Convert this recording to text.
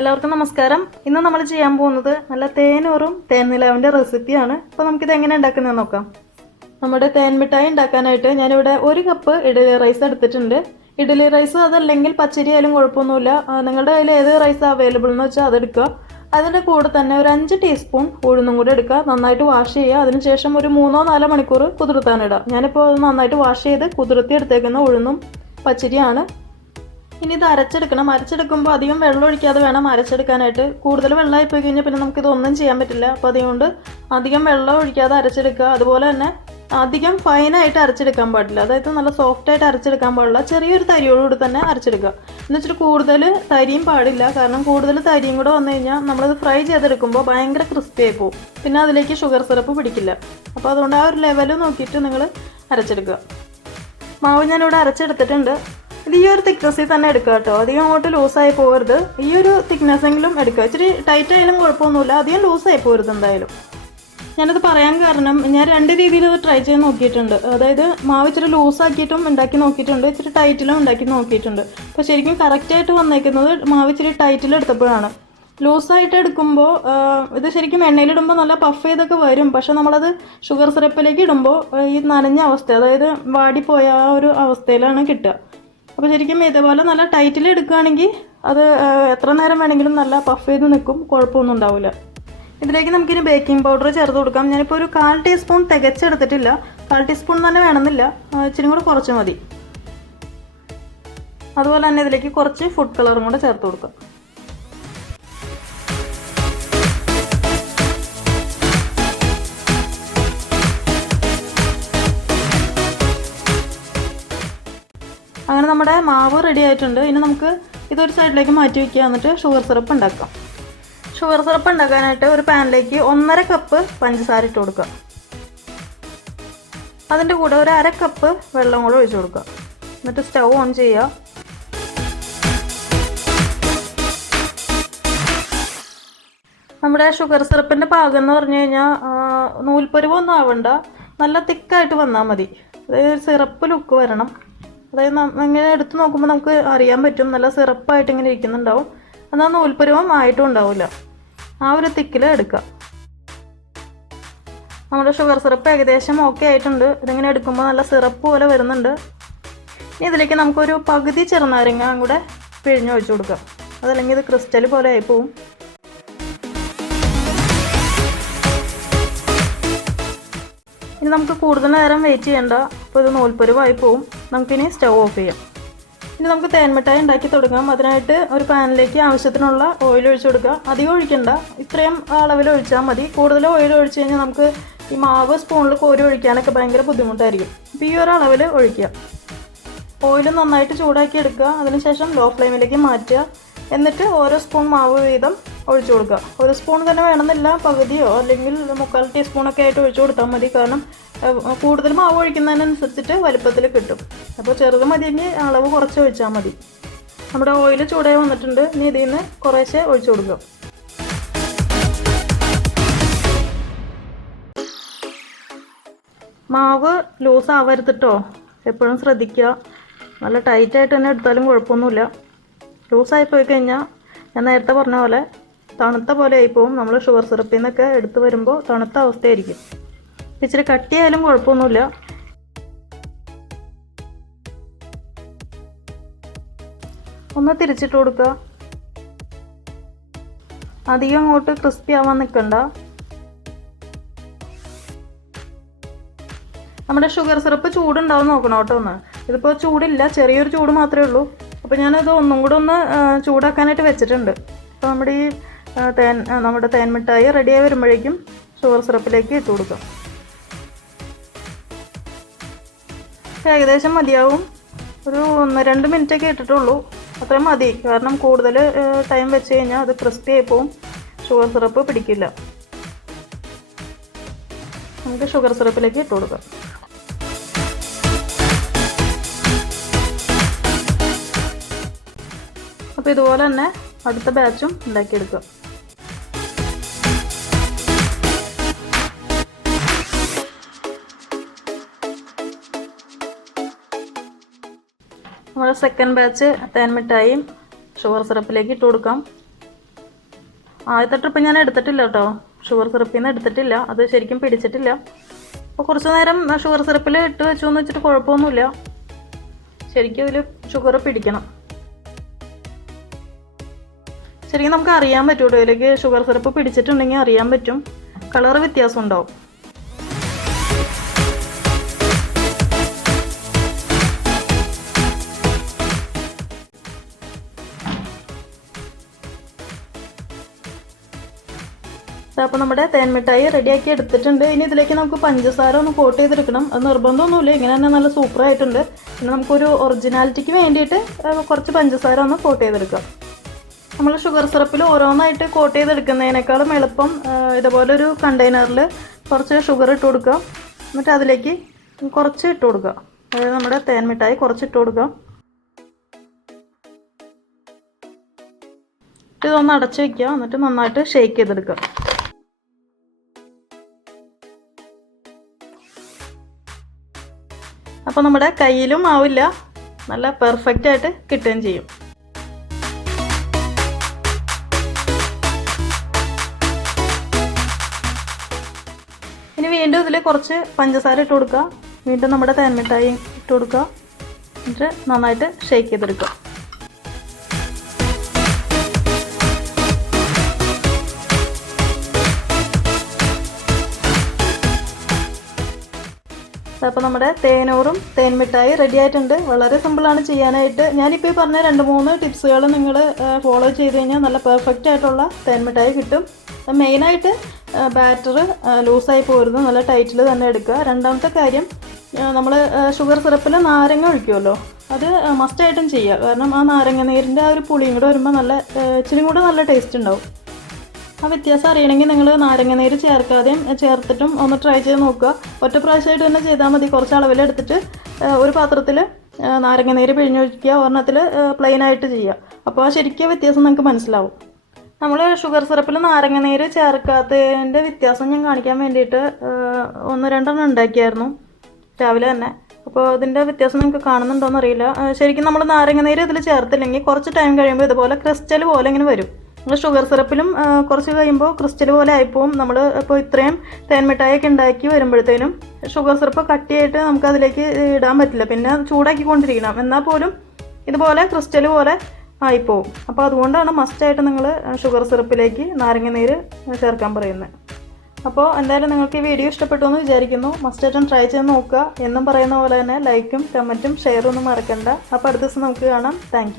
എല്ലാവർക്കും നമസ്കാരം. ഇന്ന് നമ്മൾ ചെയ്യാൻ പോകുന്നത് നല്ല തേനൂറും തേൻ നിലാവിൻ്റെ റെസിപ്പിയാണ്. അപ്പോൾ നമുക്കിത് എങ്ങനെ ഉണ്ടാക്കുന്നത് നോക്കാം. നമ്മുടെ തേൻ മിഠായി ഉണ്ടാക്കാനായിട്ട് ഞാനിവിടെ 1 കപ്പ് ഇഡ്ഡലി റൈസ് എടുത്തിട്ടുണ്ട്. ഇഡ്ഡലി റൈസ് അതല്ലെങ്കിൽ പച്ചരി ആയാലും കുഴപ്പമൊന്നുമില്ല. നിങ്ങളുടെ കയ്യിൽ ഏത് റൈസ് അവൈലബിൾ എന്ന് വെച്ചാൽ അതെടുക്കുക. അതിൻ്റെ കൂടെ തന്നെ ഒരു 5 ടീസ്പൂൺ ഉഴുന്നും കൂടെ എടുക്കുക. നന്നായിട്ട് വാഷ് ചെയ്യുക. അതിനുശേഷം ഒരു 3-4 മണിക്കൂർ കുതിർത്താനിടുക. ഞാനിപ്പോൾ നന്നായിട്ട് വാഷ് ചെയ്ത് കുതിർത്തി എടുത്തേക്കുന്ന ഉഴുന്നും പച്ചരിയാണ്. ഇനി ഇത് അരച്ചെടുക്കണം. അരച്ചെടുക്കുമ്പോൾ അധികം വെള്ളം ഒഴിക്കാതെ വേണം അരച്ചെടുക്കാനായിട്ട്. കൂടുതൽ വെള്ളമായി പോയി കഴിഞ്ഞാൽ പിന്നെ നമുക്കിതൊന്നും ചെയ്യാൻ പറ്റില്ല. അപ്പോൾ അതുകൊണ്ട് അധികം വെള്ളം ഒഴിക്കാതെ അരച്ചെടുക്കുക. അതുപോലെ തന്നെ അധികം ഫൈനായിട്ട് അരച്ചെടുക്കാൻ പാടില്ല. അതായത് നല്ല സോഫ്റ്റായിട്ട് അരച്ചെടുക്കാൻ പാടില്ല. ചെറിയൊരു തരിയോടുകൂടി തന്നെ അരച്ചെടുക്കുക. എന്ന് വെച്ചിട്ട് കൂടുതൽ തരിയും പാടില്ല. കാരണം കൂടുതൽ തരിയും കൂടെ വന്നു കഴിഞ്ഞാൽ നമ്മളിത് ഫ്രൈ ചെയ്തെടുക്കുമ്പോൾ ഭയങ്കര ക്രിസ്പി ആയി പോകും. പിന്നെ അതിലേക്ക് ഷുഗർ സിറപ്പ് പിടിക്കില്ല. അപ്പോൾ അതുകൊണ്ട് ആ ഒരു ലെവൽ നോക്കിയിട്ട് നിങ്ങൾ അരച്ചെടുക്കുക. മാവ് ഞാനിവിടെ അരച്ചെടുത്തിട്ടുണ്ട്. ഇത് ഈ ഒരു തിക്നെസ്സിൽ തന്നെ എടുക്കുക കേട്ടോ. അധികം അങ്ങോട്ട് ലൂസായി പോകരുത്. ഈ ഒരു തിക്നെസ്സെങ്കിലും എടുക്കുക. ഇച്ചിരി ടൈറ്റ് ആയാലും കുഴപ്പമൊന്നുമില്ല. അധികം ലൂസായി പോകരുത് എന്തായാലും. ഞാനത് പറയാൻ കാരണം ഞാൻ 2 രീതിയിൽ ഇത് ട്രൈ ചെയ്ത് നോക്കിയിട്ടുണ്ട്. അതായത് മാവ് ഇച്ചിരി ലൂസാക്കിയിട്ടും ഉണ്ടാക്കി നോക്കിയിട്ടുണ്ട്, ഇച്ചിരി ടൈറ്റിലും ഉണ്ടാക്കി നോക്കിയിട്ടുണ്ട്. അപ്പോൾ ശരിക്കും കറക്റ്റായിട്ട് വന്നേക്കുന്നത് മാവ് ഇച്ചിരി ടൈറ്റിൽ എടുത്തപ്പോഴാണ്. ലൂസായിട്ട് എടുക്കുമ്പോൾ ഇത് ശരിക്കും എണ്ണയിലിടുമ്പോൾ നല്ല പഫ് ചെയ്തൊക്കെ വരും. പക്ഷെ നമ്മളത് ഷുഗർ സിറപ്പിലേക്ക് ഇടുമ്പോൾ ഈ നനഞ്ഞ അവസ്ഥ, അതായത് വാടിപ്പോയ ആ ഒരു അവസ്ഥയിലാണ് കിട്ടുക. അപ്പോൾ ശരിക്കും ഇതേപോലെ നല്ല ടൈറ്റിൽ എടുക്കുകയാണെങ്കിൽ അത് എത്ര നേരം വേണമെങ്കിലും നല്ല പഫ് ചെയ്ത് നിൽക്കും, കുഴപ്പമൊന്നും ഉണ്ടാവില്ല. ഇതിലേക്ക് നമുക്കിനി ബേക്കിംഗ് പൗഡർ ചേർത്ത് കൊടുക്കാം. ഞാനിപ്പോൾ ഒരു 1/4 ടീസ്പൂൺ തികച്ചെടുത്തിട്ടില്ല. 1/4 ടീസ്പൂൺ തന്നെ വേണമെന്നില്ല, ഇച്ചിരി കൂടെ കുറച്ച് മതി. അതുപോലെ തന്നെ ഇതിലേക്ക് കുറച്ച് ഫുഡ് കളറും കൂടെ ചേർത്ത് കൊടുക്കാം. അങ്ങനെ നമ്മുടെ മാവ് റെഡി ആയിട്ടുണ്ട്. ഇനി നമുക്ക് ഇതൊരു സൈഡിലേക്ക് മാറ്റി വയ്ക്കുക. എന്നിട്ട് ഷുഗർ സിറപ്പ് ഉണ്ടാക്കാം. ഷുഗർ സിറപ്പ് ഉണ്ടാക്കാനായിട്ട് ഒരു പാനിലേക്ക് 1.5 കപ്പ് പഞ്ചസാര ഇട്ട് കൊടുക്കുക. അതിൻ്റെ കൂടെ ഒരു 1/2 കപ്പ് വെള്ളം കൂടെ ഒഴിച്ചു കൊടുക്കുക. എന്നിട്ട് സ്റ്റൗ ഓൺ ചെയ്യുക. നമ്മുടെ ഷുഗർ സിറപ്പിൻ്റെ പാകം എന്ന് പറഞ്ഞു കഴിഞ്ഞാൽ നൂൽപ്പരുവൊന്നും ആവണ്ട, നല്ല തിക്കായിട്ട് വന്നാൽ മതി. അതായത് സിറപ്പ് ലുക്ക് വരണം. അതായത് ഇങ്ങനെ എടുത്ത് നോക്കുമ്പോൾ നമുക്ക് അറിയാൻ പറ്റും നല്ല സിറപ്പായിട്ട് ഇങ്ങനെ ഇരിക്കുന്നുണ്ടാവും. എന്നാൽ നൂൽപ്പരുവം ആയിട്ടും ഉണ്ടാവില്ല. ആ ഒരു തിക്കിൽ എടുക്കുക. നമ്മുടെ ഷുഗർ സിറപ്പ് ഏകദേശം ഓക്കെ ആയിട്ടുണ്ട്. ഇതിങ്ങനെ എടുക്കുമ്പോൾ നല്ല സിറപ്പ് പോലെ വരുന്നുണ്ട്. ഇനി ഇതിലേക്ക് നമുക്കൊരു പകുതി ചെറുനാരങ്ങ കൂടെ പിഴിഞ്ഞൊഴിച്ച് കൊടുക്കാം. അതല്ലെങ്കിൽ ഇത് ക്രിസ്റ്റൽ പോലെ ആയിപ്പോവും. ഇനി നമുക്ക് കൂടുതൽ നേരം വെയിറ്റ് ചെയ്യണ്ട. അപ്പോൾ ഇത് നൂൽപ്പരുവായി പോവും. നമുക്കിനി സ്റ്റൗ ഓഫ് ചെയ്യാം. ഇനി നമുക്ക് തേൻ മിഠായി ഉണ്ടാക്കി തുടങ്ങാം. അതിനായിട്ട് ഒരു പാനിലേക്ക് ആവശ്യത്തിനുള്ള ഓയിൽ ഒഴിച്ചു കൊടുക്കുക. അധികം ഒഴിക്കണ്ട, ഇത്രയും അളവിൽ ഒഴിച്ചാൽ മതി. കൂടുതൽ ഓയിൽ ഒഴിച്ച് കഴിഞ്ഞാൽ നമുക്ക് ഈ മാവ് സ്പൂണിൽ കോരി ഒഴിക്കാനൊക്കെ ഭയങ്കര ബുദ്ധിമുട്ടായിരിക്കും. അപ്പോൾ ഈ ഒരു അളവിൽ ഒഴിക്കുക. ഓയിൽ നന്നായിട്ട് ചൂടാക്കി എടുക്കുക. അതിനുശേഷം ലോ ഫ്ലെയിമിലേക്ക് മാറ്റുക. എന്നിട്ട് ഓരോ സ്പൂൺ മാവ് വീതം ഒഴിച്ചു കൊടുക്കുക. 1 സ്പൂൺ തന്നെ വേണമെന്നില്ല, പകുതിയോ അല്ലെങ്കിൽ 3/4 ടീസ്പൂണൊക്കെ ആയിട്ട് ഒഴിച്ചു കൊടുത്താൽ മതി. കാരണം കൂടുതൽ മാവ് ഒഴിക്കുന്നതിനനുസരിച്ചിട്ട് വലുപ്പത്തിൽ കിട്ടും. അപ്പോൾ ചെറുത് മതിയെങ്കിൽ അളവ് കുറച്ച് ഒഴിച്ചാൽ മതി. നമ്മുടെ ഓയിൽ ചൂടായി വന്നിട്ടുണ്ട്. ഇനി ഇതിൽ നിന്ന് കുറേശ്ശെ ഒഴിച്ചു കൊടുക്കുക. മാവ് ലൂസ് ആവരുത്തിട്ടോ, എപ്പോഴും ശ്രദ്ധിക്കുക. നല്ല ടൈറ്റായിട്ട് തന്നെ എടുത്താലും കുഴപ്പമൊന്നുമില്ല. ലൂസായി പോയി കഴിഞ്ഞാൽ ഞാൻ നേരത്തെ പറഞ്ഞ പോലെ തണുത്ത പോലെ ആയിപ്പോവും. നമ്മൾ ഷുഗർ സിറപ്പിൽ നിന്നൊക്കെ എടുത്ത് വരുമ്പോൾ തണുത്ത അവസ്ഥയായിരിക്കും. ഇച്ചിരി കട്ടിയായാലും കുഴപ്പമൊന്നുമില്ല. ഒന്ന് തിരിച്ചിട്ട് കൊടുക്കുക. അധികം അങ്ങോട്ട് ക്രിസ്പി ആവാൻ നിൽക്കണ്ട. നമ്മുടെ ഷുഗർ സിറപ്പ് ചൂടുണ്ടാവും നോക്കണം കേട്ടോ ഒന്ന്. ഇതിപ്പോൾ ചൂടില്ല, ചെറിയൊരു ചൂട് മാത്രമേ ഉള്ളൂ. അപ്പോൾ ഞാനത് ഒന്നും കൂടെ ഒന്ന് ചൂടാക്കാനായിട്ട് വെച്ചിട്ടുണ്ട്. അപ്പോൾ നമ്മുടെ തേൻ മിഠായി റെഡിയായി വരുമ്പോഴേക്കും ഷുഗർ സിറപ്പിലേക്ക് ഇട്ട് കൊടുക്കാം. ഏകദേശം മതിയാവും. ഒരു 1-2 മിനിറ്റൊക്കെ ഇട്ടിട്ടുള്ളൂ. അത്രയും മതി. കാരണം കൂടുതൽ ടൈം വെച്ച് കഴിഞ്ഞാൽ അത് ക്രിസ്പി ആയി പോവും, ഷുഗർ സിറപ്പ് പിടിക്കില്ല. നമുക്ക് ഷുഗർ സിറപ്പിലേക്ക് ഇട്ട് കൊടുക്കാം. അപ്പോൾ ഇതുപോലെ തന്നെ അടുത്ത ബാച്ചും ഉണ്ടാക്കിയെടുക്കുക. നമ്മുടെ സെക്കൻഡ് ബാച്ച് തേൻ മിഠായിയും ഷുഗർ സിറപ്പിലേക്ക് ഇട്ട് കൊടുക്കാം. ആദ്യത്തെ ട്രിപ്പ് ഞാൻ എടുത്തിട്ടില്ല കേട്ടോ, ഷുഗർ സിറപ്പിൽ നിന്ന് എടുത്തിട്ടില്ല, അത് ശരിക്കും പിടിച്ചിട്ടില്ല. അപ്പോൾ കുറച്ച് നേരം ഷുഗർ സിറപ്പിൽ ഇട്ട് വെച്ചു എന്ന് വെച്ചിട്ട് കുഴപ്പമൊന്നുമില്ല, ശരിക്കും അതിൽ ഷുഗർ പിടിക്കണം. ശരിക്കും നമുക്ക് അറിയാൻ പറ്റും കേട്ടോ, ഇതിലേക്ക് ഷുഗർ സിറപ്പ് പിടിച്ചിട്ടുണ്ടെങ്കിൽ അറിയാൻ പറ്റും, കളർ വ്യത്യാസം ഉണ്ടാവും. അപ്പോൾ നമ്മുടെ തേൻ മിഠായി റെഡിയാക്കി എടുത്തിട്ടുണ്ട്. ഇനി ഇതിലേക്ക് നമുക്ക് പഞ്ചസാര ഒന്ന് കോട്ട് ചെയ്തെടുക്കണം. അത് നിർബന്ധമൊന്നുമില്ല, ഇങ്ങനെ തന്നെ നല്ല സൂപ്പറായിട്ടുണ്ട്. പിന്നെ നമുക്കൊരു ഒറിജിനാലിറ്റിക്ക് വേണ്ടിയിട്ട് കുറച്ച് പഞ്ചസാര ഒന്ന് കോട്ട് ചെയ്തെടുക്കാം. നമ്മൾ ഷുഗർ സിറപ്പിൽ ഓരോന്നായിട്ട് കോട്ട് ചെയ്തെടുക്കുന്നതിനേക്കാളും എളുപ്പം ഇതുപോലൊരു കണ്ടെയ്നറിൽ കുറച്ച് ഷുഗർ ഇട്ട് കൊടുക്കുക, എന്നിട്ട് അതിലേക്ക് കുറച്ച് ഇട്ട് കൊടുക്കുക. അതായത് നമ്മുടെ തേൻ മിഠായി കുറച്ച് ഇട്ട് കൊടുക്കുക. ഇതൊന്ന് അടച്ച് വയ്ക്കുക, എന്നിട്ട് നന്നായിട്ട് ഷേക്ക് ചെയ്തെടുക്കുക. അപ്പോൾ നമ്മുടെ കയ്യിലും ആവില്ല, നല്ല പെർഫെക്റ്റ് ആയിട്ട് കിട്ടുകയും ചെയ്യും. ഇനി വീണ്ടും ഇതിൽ കുറച്ച് പഞ്ചസാര ഇട്ട് കൊടുക്കുക, വീണ്ടും നമ്മുടെ തേൻ മിഠായി ഇട്ട് കൊടുക്കുക, എന്നിട്ട് നന്നായിട്ട് ഷേക്ക് ചെയ്തെടുക്കുക. അപ്പോൾ നമ്മുടെ തേനൂറും തേൻ മിഠായി റെഡി ആയിട്ടുണ്ട്. വളരെ സിമ്പിളാണ് ചെയ്യാനായിട്ട്. ഞാനിപ്പോൾ ഈ പറഞ്ഞ 2-3 ടിപ്സുകൾ നിങ്ങൾ ഫോളോ ചെയ്ത് കഴിഞ്ഞാൽ നല്ല പെർഫെക്റ്റ് ആയിട്ടുള്ള തേൻ മിഠായി കിട്ടും. മെയിനായിട്ട് ബാറ്റർ ലൂസായി പോരുന്നു, നല്ല ടൈറ്റിൽ തന്നെ എടുക്കുക. രണ്ടാമത്തെ കാര്യം, നമ്മൾ ഷുഗർ സിറപ്പിൽ നാരങ്ങ ഒഴിക്കുമല്ലോ, അത് മസ്റ്റായിട്ടും ചെയ്യുക. കാരണം ആ നാരങ്ങ നീരിൻ്റെ ആ ഒരു പുളിയും കൂടെ വരുമ്പോൾ നല്ല ഇച്ചിരി കൂടെ നല്ല ടേസ്റ്റ് ഉണ്ടാവും. ആ വ്യത്യാസം അറിയണമെങ്കിൽ നിങ്ങൾ നാരങ്ങ നീര് ചേർക്കാതെയും ചേർത്തിട്ടും ഒന്ന് ട്രൈ ചെയ്ത് നോക്കുക. ഒറ്റ പ്രാവശ്യമായിട്ട് തന്നെ ചെയ്താൽ മതി. കുറച്ച് അളവിലെടുത്തിട്ട് ഒരു പാത്രത്തിൽ നാരങ്ങ നീര് പിഴിഞ്ഞൊഴിക്കുക, ഒരെണ്ണത്തിൽ പ്ലെയിനായിട്ട് ചെയ്യുക. അപ്പോൾ ശരിക്കും വ്യത്യാസം നിങ്ങൾക്ക് മനസ്സിലാവും. നമ്മൾ ഷുഗർ സിറപ്പിൽ നാരങ്ങ നീര് ചേർക്കാത്തതിൻ്റെ വ്യത്യാസം ഞാൻ കാണിക്കാൻ വേണ്ടിയിട്ട് 1-2 ഉണ്ടാക്കിയായിരുന്നു രാവിലെ തന്നെ. അപ്പോൾ അതിൻ്റെ വ്യത്യാസം നിങ്ങൾക്ക് കാണുന്നുണ്ടോയെന്ന് അറിയില്ല. ശരിക്കും നമ്മൾ നാരങ്ങ നീര് ഇതിൽ ചേർത്തില്ലെങ്കിൽ കുറച്ച് ടൈം കഴിയുമ്പോൾ ഇതുപോലെ ക്രിസ്റ്റൽ പോലെ ഇങ്ങനെ വരും. നമ്മൾ ഷുഗർ സിറപ്പിലും കുറച്ച് കഴിയുമ്പോൾ ക്രിസ്റ്റൽ പോലെ ആയിപ്പോവും. നമ്മൾ ഇപ്പോൾ ഇത്രയും തേൻ മിഠായിയൊക്കെ ഉണ്ടാക്കി വരുമ്പോഴത്തേനും ഷുഗർ സിറപ്പ് കട്ടിയായിട്ട് നമുക്ക് അതിലേക്ക് ഇടാൻ പറ്റില്ല, പിന്നെ ചൂടാക്കിക്കൊണ്ടിരിക്കണം. എന്നാൽ പോലും ഇതുപോലെ ക്രിസ്റ്റൽ പോലെ ആയിപ്പോവും. അപ്പോൾ അതുകൊണ്ടാണ് മസ്റ്റായിട്ട് നിങ്ങൾ ഷുഗർ സിറപ്പിലേക്ക് നാരങ്ങ നീര് ചേർക്കാൻ പറയുന്നത്. അപ്പോൾ എന്തായാലും നിങ്ങൾക്ക് ഈ വീഡിയോ ഇഷ്ടപ്പെട്ടു എന്ന് വിചാരിക്കുന്നു. മസ്റ്റായിട്ടും ട്രൈ ചെയ്ത് നോക്കുക. എന്നും പറയുന്ന പോലെ തന്നെ ലൈക്കും കമൻറ്റും ഷെയറും ഒന്നും മറക്കണ്ട. അപ്പോൾ അടുത്ത ദിവസം നമുക്ക് കാണാം. താങ്ക്